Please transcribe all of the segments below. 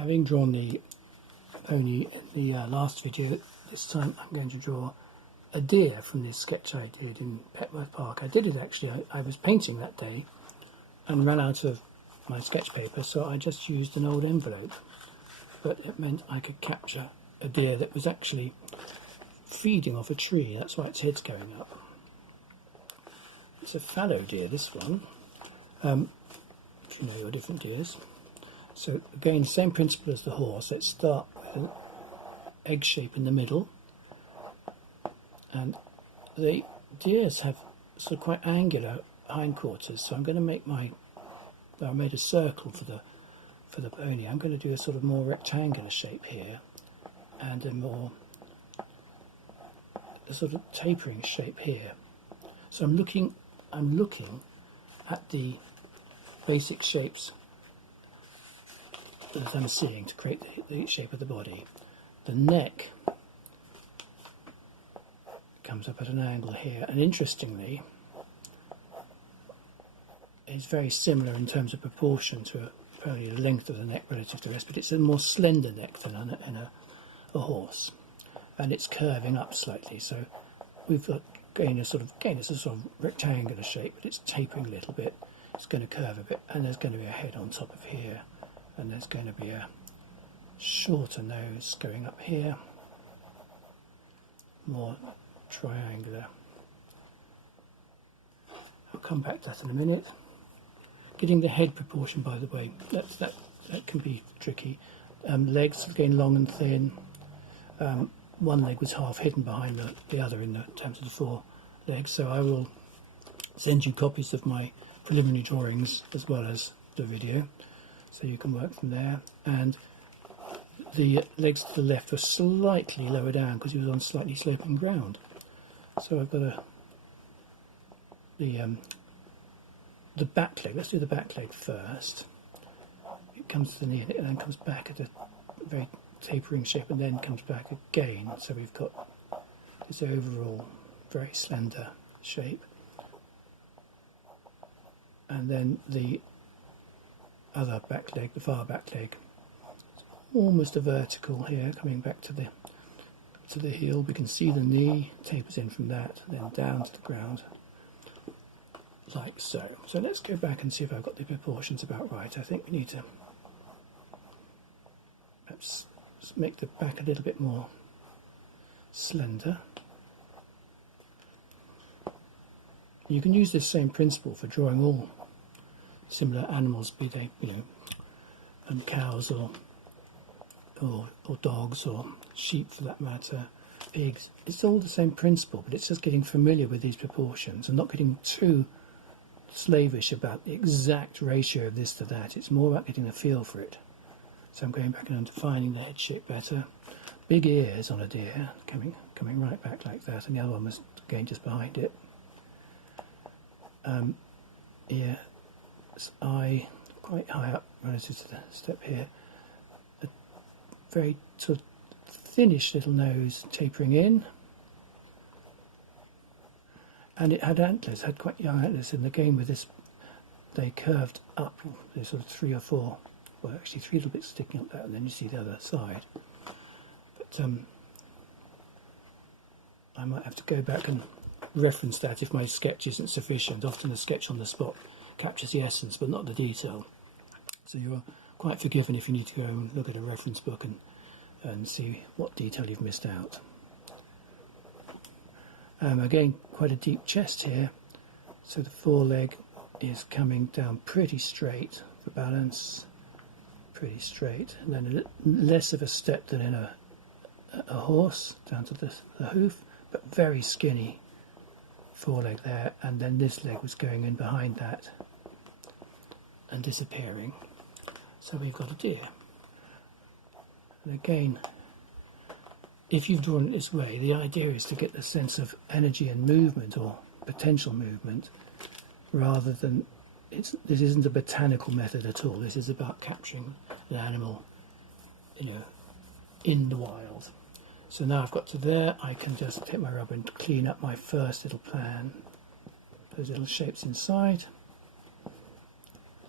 Having drawn the pony in the last video, this time I'm going to draw a deer from this sketch I did in Petworth Park. I did it actually, I was painting that day and ran out of my sketch paper, so I just used an old envelope, but it meant I could capture a deer that was actually feeding off a tree. That's why its head's going up. It's a fallow deer, this one, if you know your different deers. So again, same principle as the horse. Let's start with an egg shape in the middle, and the deers have sort of quite angular hindquarters, so I'm going to make I made a circle for the pony. I'm going to do a sort of more rectangular shape here and a sort of tapering shape here. So I'm looking at the basic shapes that I'm seeing to create the shape of the body. The neck comes up at an angle here, and interestingly is very similar in terms of proportion to the length of the neck relative to the rest, but it's a more slender neck than a horse, and it's curving up slightly. So we've got it's a sort of rectangular shape, but it's tapering a little bit. It's going to curve a bit, and there's going to be a head on top of here, and there's going to be a shorter nose going up here, more triangular. I'll come back to that in a minute. Getting the head proportion, by the way, that can be tricky. Legs again long and thin. One leg was half hidden behind the other in terms of the four legs, so I will send you copies of my preliminary drawings as well as the video, so you can work from there. And the legs to the left were slightly lower down because he was on slightly sloping ground. So I've got the back leg. Let's do the back leg first. It comes to the knee and then comes back at a very tapering shape and then comes back again. So we've got this overall very slender shape. And then the other back leg, the far back leg, almost a vertical here, coming back to the heel. We can see the knee tapers in from that, then down to the ground, like so. So let's go back and see if I've got the proportions about right. I think we need to perhaps make the back a little bit more slender. You can use this same principle for drawing all similar animals, be they cows or dogs or sheep for that matter, pigs. It's all the same principle, but it's just getting familiar with these proportions and not getting too slavish about the exact ratio of this to that. It's more about getting a feel for it. So I'm going back and I'm defining the head shape better. Big ears on a deer, coming right back like that, and the other one was again just behind it. Ear's eye quite high up relative to the step here. A very sort of thinnish little nose tapering in, and it had antlers, had quite young antlers, and again with this they curved up. There's sort of three or four, well actually three little bits sticking up there, and then you see the other side. But I might have to go back and reference that if my sketch isn't sufficient. Often a sketch on the spot captures the essence but not the detail, so you're quite forgiven if you need to go and look at a reference book and see what detail you've missed out. Again, quite a deep chest here, so the foreleg is coming down pretty straight for balance, pretty straight, and then less of a step than in a horse down to the hoof, but very skinny foreleg there, and then this leg was going in behind that and disappearing. So we've got a deer. And again, if you've drawn it this way, the idea is to get the sense of energy and movement or potential movement, rather than this isn't a botanical method at all. This is about capturing an animal, in the wild. So now I've got to there, I can just take my rubber and clean up my first little plan, those little shapes inside.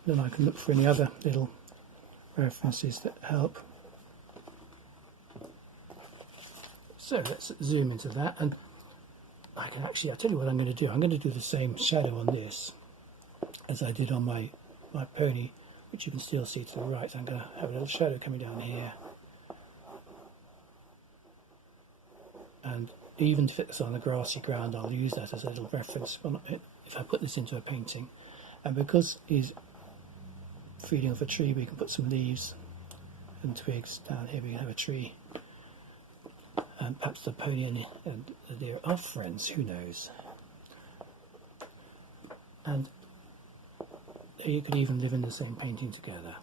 Then I can look for any other little references that help. So let's zoom into that, and I can actually, I'll tell you what I'm going to do. I'm going to do the same shadow on this as I did on my pony, which you can still see to the right. I'm going to have a little shadow coming down here. And even if it's on a grassy ground, I'll use that as a little reference if I put this into a painting. And because he's feeding off a tree, we can put some leaves and twigs down here. We can have a tree. And perhaps the pony and the deer are friends, who knows. And you could even live in the same painting together.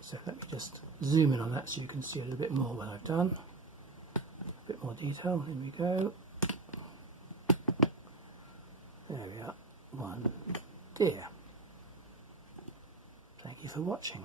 So let me just zoom in on that so you can see a little bit more what I've done. A bit more detail, here we go. There we are, one deer. Thank you for watching.